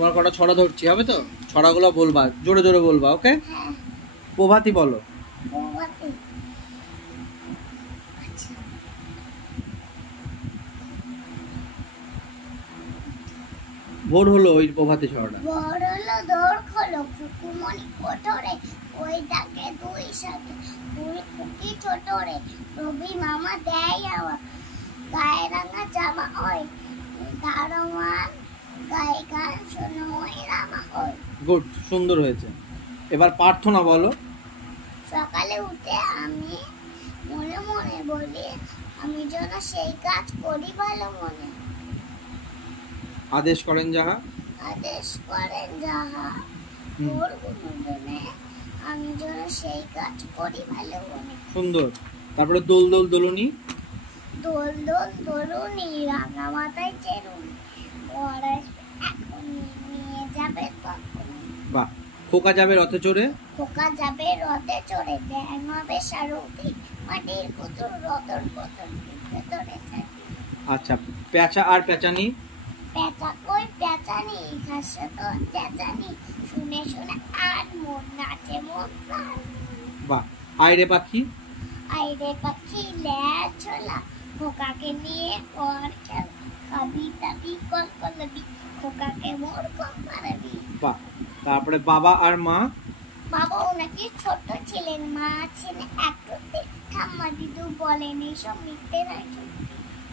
তোমার কটা ছড়া ধরছি, হবে তো? ছড়াগুলো বলবা, জোরে জোরে বলবা, ওকে? প্রভাতী বলো। ভোর হলো ওই প্রভাতী ছড়াটা। ভোর হলো দোর খোলো কুকুমনি কোঠরে, ওই ডাকে দুই সাথে ফুল কুকি ছোটরে, রবি মামা দেয় আওয়া, গায়ে রাঙা জামা হয়, দারোয়ান গায়ে গান শোনো ওই রামা হয়। গুড, সুন্দর হয়েছে। এবার প্রার্থনা বলো। সকালে উঠে আমি মনে মনে বলি, আমি যেন সেই কাজ করি ভালো মনে। আদেশ করেন যাহা, আদেশ করেন যাহা, মোর গুণজনে আমি যেন সেই কাজ করি ভালো মনে। সুন্দর। তারপরে দোল দোল দোলনি। দোল দোল দোলনি রাঙা মাথায় চেরুনি, পরে এখন নিয়ে যাবে তখন। বাহ। খোকা যাবে রথে চড়ে, খোকা যাবে রথে চড়ে, ব্যাং হবে সারথি, মাটির পুতুল রতন পতন ভেতরে থাকে। আচ্ছা, পেঁচা আর পেঁচানি। পেঁচা কই পেঁচানি, ঘাসে তো চেঁচানি, শুনে শুনে আর মন নাচে মন প্রাণ। বাহ। আইরে পাখি। আইরে পাখি ল্যাজ ছোলা, খোকাকে নিয়ে কর খেলা, খাবি দাবি কল কলবি, খোকাকে মোর কম মারবি। বাহ। তারপরে বাবা আর মা। বাবাও নাকি ছোট ছিলেন, মা ছিলেন একটু, ঠাম্মা দিদু বলেন এইসব মিথ্যে নয়।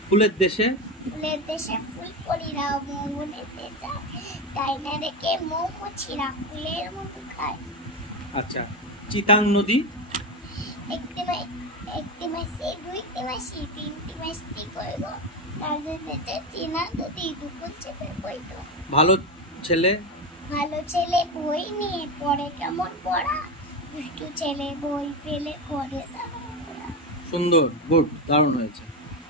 ফুলের দেশে। ফুলের দেশে ফুল পরিরা মৌবনেতে যায়, তাই না রেখে মৌমাছিরা ফুলের মতো খায়। আচ্ছা, চিতাং নদী। একটি মাসি, দুইটি মাসি, তিনটি মাসি কইব, তাদের দেশে চিনা নদী দুপুর চেপে বইত। ভালো ছেলে। ভালো ছেলে বই নিয়ে পড়ে কেমন পড়া, দুষ্টু ছেলে বই ফেলে পড়ে তারা। সুন্দর, গুড, দারুণ হয়েছে।